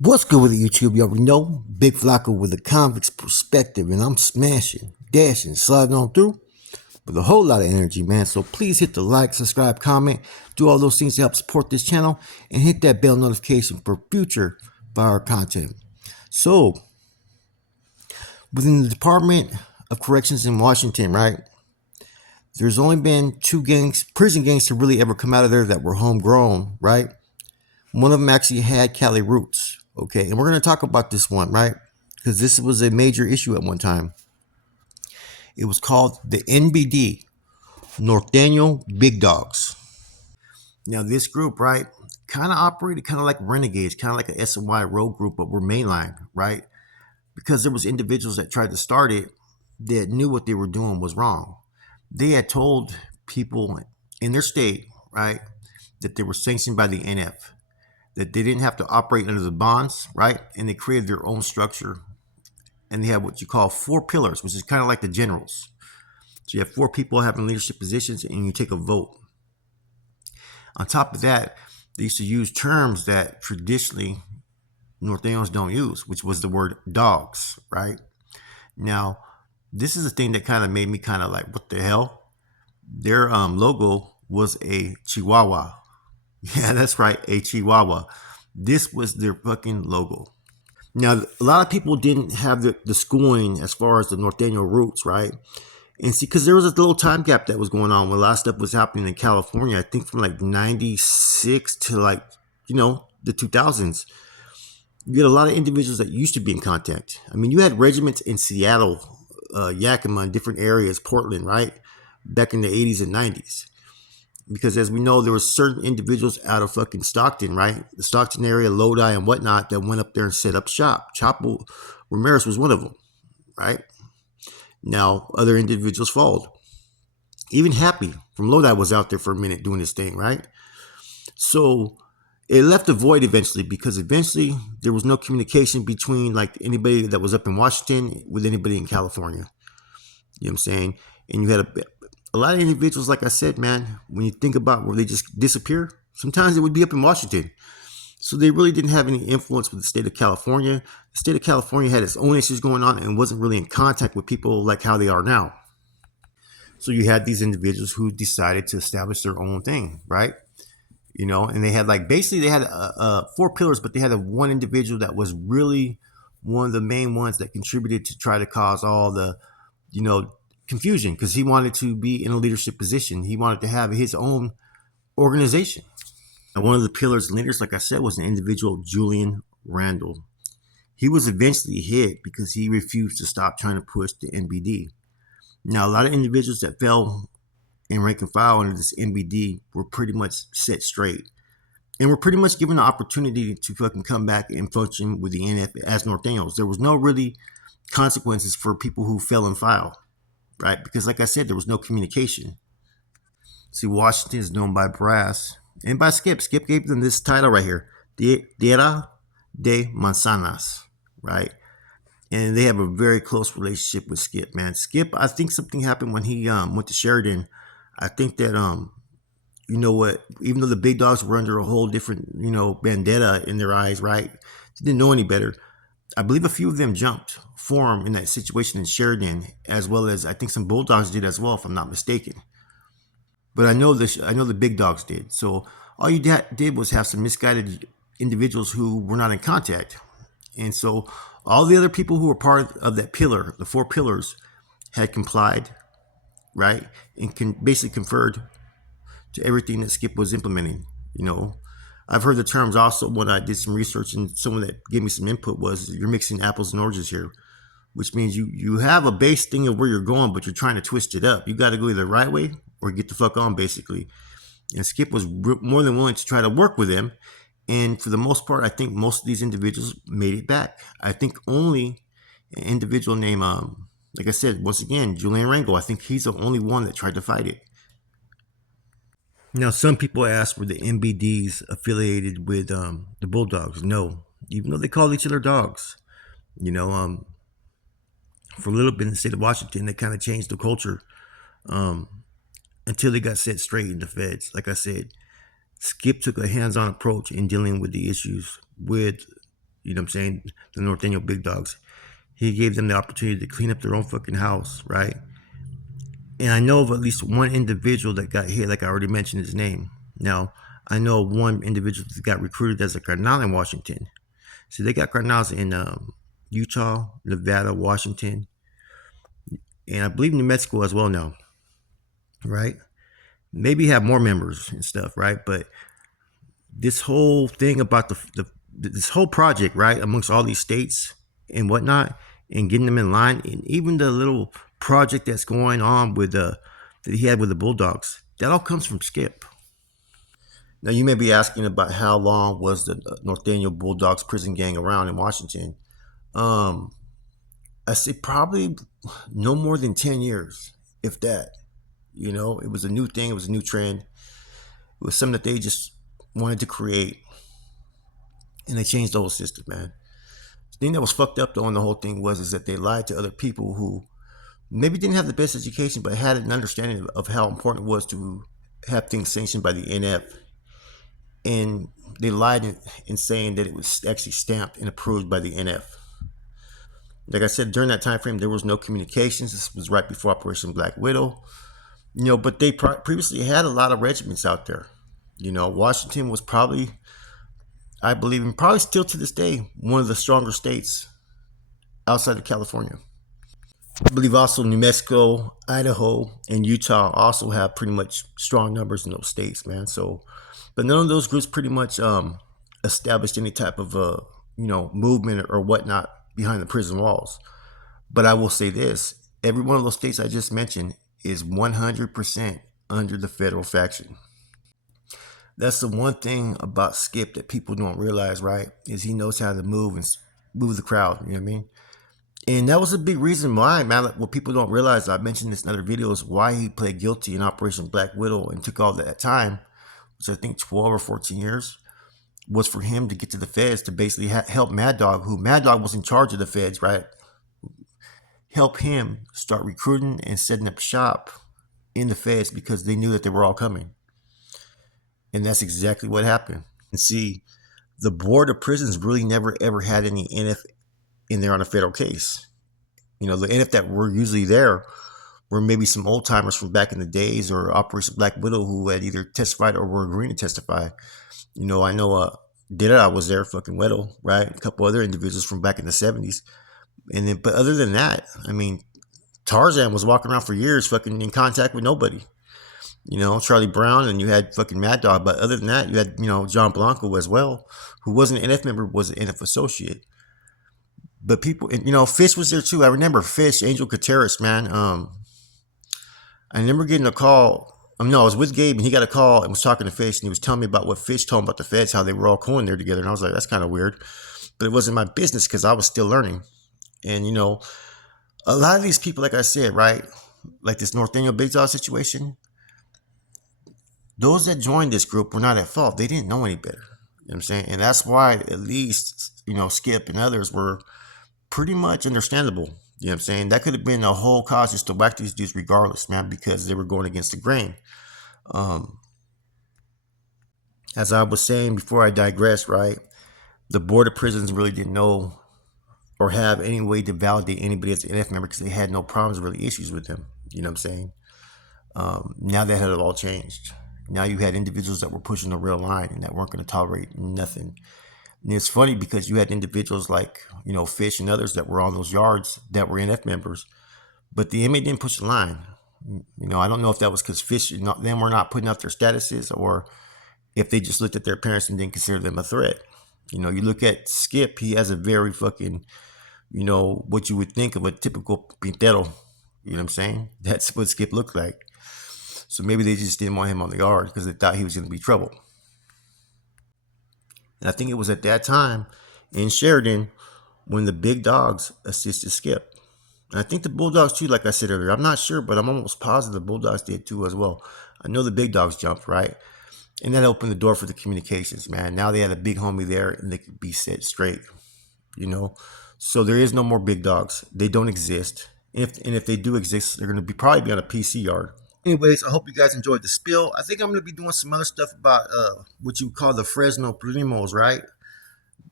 What's good with the YouTube? You already know. Big Flocka with a convict's perspective, and I'm smashing, dashing, sliding on through with a whole lot of energy, man. So please hit the like, subscribe, comment, do all those things to help support this channel, and hit that bell notification for future fire content. So, within the Department of Corrections in Washington, right, there's only been two prison gangs to really ever come out of there that were homegrown, right? One of them actually had Cali roots. Okay, and we're going to talk about this one, right? Because this was a major issue at one time. It was called the NBD, Norteno Big Dogs. Now, this group, right, kind of operated kind of like renegades, kind of like a SNY road group, but were mainline, right? Because there was individuals that tried to start it that knew what they were doing was wrong. They had told people in their state, right, that they were sanctioned by the NF, that they didn't have to operate under the bonds, right? And they created their own structure. And they have what you call four pillars, which is kind of like the generals. So you have four people having leadership positions and you take a vote. On top of that, they used to use terms that traditionally Norteños don't use, which was the word dogs, right? Now, this is a thing that kind of made me kind of like, what the hell? Their logo was a chihuahua. Yeah, that's right, a chihuahua. This was their fucking logo. Now, a lot of people didn't have the schooling as far as the Norteño roots, right? And see, because there was a little time gap that was going on when a lot of stuff was happening in California, I think from like 96 to like, the 2000s. You get a lot of individuals that used to be in contact. I mean, you had regiments in Seattle, Yakima, and different areas, Portland, right? Back in the 80s and 90s. Because as we know, there were certain individuals out of fucking Stockton, right? The Stockton area, Lodi, and whatnot that went up there and set up shop. Chapo Ramirez was one of them, right? Now, other individuals followed. Even Happy from Lodi was out there for a minute doing his thing, right? So it left a void eventually because eventually there was no communication between like anybody that was up in Washington with anybody in California. You know what I'm saying? And you had a lot of individuals, like I said, man, when you think about where they just disappear, sometimes it would be up in Washington. So they really didn't have any influence with the state of California. The state of California had its own issues going on and wasn't really in contact with people like how they are now. So you had these individuals who decided to establish their own thing, right? And they had like basically they had four pillars, but they had one individual that was really one of the main ones that contributed to try to cause all the, you know, confusion because he wanted to be in a leadership position. He wanted to have his own organization. And one of the pillars and leaders, like I said, was an individual, Julian Randall. He was eventually hit because he refused to stop trying to push the NBD. Now, a lot of individuals that fell in rank and file under this NBD were pretty much set straight and were pretty much given the opportunity to fucking come back and function with the NF as Norteños. There was no really consequences for people who fell in file, right? Because, like I said, there was no communication. See, Washington is known by brass and by Skip. Skip gave them this title right here, Tierra de Manzanas, right? And they have a very close relationship with Skip, man. Skip, I think something happened when he went to Sheridan. I think that you know what, even though the big dogs were under a whole different, vendetta in their eyes, right? They didn't know any better. I believe a few of them jumped for him in that situation in Sheridan, as well as I think some bulldogs did as well, if I'm not mistaken. But I know the big dogs did. So all you did was have some misguided individuals who were not in contact. And so all the other people who were part of that pillar, the four pillars, had complied, right? And basically conferred to everything that Skip was implementing. I've heard the terms also when I did some research, and someone that gave me some input was you're mixing apples and oranges here, which means you have a base thing of where you're going, but you're trying to twist it up. You got to go either the right way or get the fuck on, basically. And Skip was more than willing to try to work with him. And for the most part, I think most of these individuals made it back. I think only an individual named, like I said, once again, Julian Rango, I think he's the only one that tried to fight it. Now, some people ask were the MBDs affiliated with the Bulldogs? No, even though they called each other dogs. You know, for a little bit in the state of Washington, they kind of changed the culture um, until they got set straight in the feds. Like I said, Skip took a hands-on approach in dealing with the issues with, You know what I'm saying? The Norteno Big Dogs. He gave them the opportunity to clean up their own fucking house, right? And I know of at least one individual that got hit, like I already mentioned his name. Now, I know of one individual that got recruited as a carnal in Washington. So they got carnals in Utah, Nevada, Washington, and I believe New Mexico as well now, right? Maybe have more members and stuff, right? But this whole thing about this whole project, right, amongst all these states and whatnot, and getting them in line, and even the little project that's going on with that he had with the Bulldogs, that all comes from Skip. Now you may be asking about how long was the Norteno Bulldogs prison gang around in Washington. Um, I say probably no more than 10 years, if that. You know, it was a new thing. It was a new trend. It was something that they just wanted to create, and they changed the whole system, man. The thing that was fucked up though in the whole thing was is that they lied to other people who maybe didn't have the best education, but had an understanding of how important it was to have things sanctioned by the NF, and they lied in saying that it was actually stamped and approved by the NF. Like I said, during that time frame, there was no communications. This was right before Operation Black Widow. You know, but they previously had a lot of regiments out there. You know, Washington was probably, I believe, and probably still to this day, one of the stronger states outside of California. I believe also New Mexico, Idaho, and Utah also have pretty much strong numbers in those states, man. So, but none of those groups pretty much established any type of movement or whatnot behind the prison walls. But I will say this: every one of those states I just mentioned is 100% under the federal faction. That's the one thing about Skip that people don't realize, right? Is he knows how to move and move the crowd. You know what I mean? And that was a big reason why, man. Like, what people don't realize, I mentioned this in other videos, why he pled guilty in Operation Black Widow and took all that time, which I think 12 or 14 years, was for him to get to the feds to basically help Mad Dog, who Mad Dog was in charge of the feds, right? Help him start recruiting and setting up shop in the feds because they knew that they were all coming. And that's exactly what happened. And see, the Board of Prisons really never ever had any NF in there on a federal case. You know, the NF that were usually there were maybe some old timers from back in the days or Operation Black Widow who had either testified or were agreeing to testify. You know, I know Dida was there, fucking Weddle, right? A couple other individuals from back in the 70s. And then, but other than that, I mean, Tarzan was walking around for years fucking in contact with nobody. You know, Charlie Brown, and you had fucking Mad Dog. But other than that, you had, you know, John Blanco as well, who wasn't an NF member, was an NF associate. But people, you know, Fish was there too. I remember Fish, Angel Gutierrez, man. I remember getting a call. No, I was with Gabe, and he got a call and was talking to Fish, and he was telling me about what Fish told him about the feds, how they were all going there together. And I was like, that's kind of weird. But it wasn't my business because I was still learning. And, you know, a lot of these people, like I said, right, like this Norteno Big Dog situation, those that joined this group were not at fault. They didn't know any better. You know what I'm saying? And that's why at least, you know, Skip and others were pretty much understandable. You know what I'm saying? That could have been a whole cause just to whack these dudes regardless, man, because they were going against the grain. Um, as I was saying before I digress, right, the Board of Prisons really didn't know or have any way to validate anybody as an NF member because they had no problems or really issues with them. You know what I'm saying? Now that had all changed. Now you had individuals that were pushing the real line and that weren't going to tolerate nothing. And it's funny because you had individuals like, you know, Fish and others that were on those yards that were NF members, but the inmate didn't push the line. You know, I don't know if that was because Fish and them were not putting out their statuses or if they just looked at their parents and didn't consider them a threat. You know, you look at Skip, he has a very fucking, you know, what you would think of a typical Pintero. You know what I'm saying? That's what Skip looked like. So maybe they just didn't want him on the yard because they thought he was going to be trouble. And I think it was at that time in Sheridan when the Big Dogs assisted Skip. And I think the Bulldogs too, like I said earlier. I'm not sure, but I'm almost positive the Bulldogs did too as well. I know the Big Dogs jumped, right? And that opened the door for the communications, man. Now they had a big homie there and they could be set straight, you know? So there is no more Big Dogs. They don't exist. If they do exist, they're going to probably be on a PC yard. Anyways, I hope you guys enjoyed the spill. I think I'm going to be doing some other stuff about what you call the Fresno Primos, right?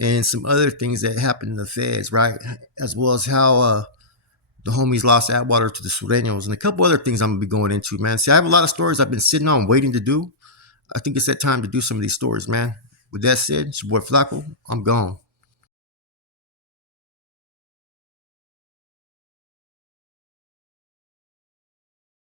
and some other things that happened in the feds, right? As well as how the homies lost Atwater to the Sureños and a couple other things I'm gonna be going into, man. See, I have a lot of stories I've been sitting on waiting to do. I think it's that time to do some of these stories, man. With that said, it's your boy Flacco. I'm gone.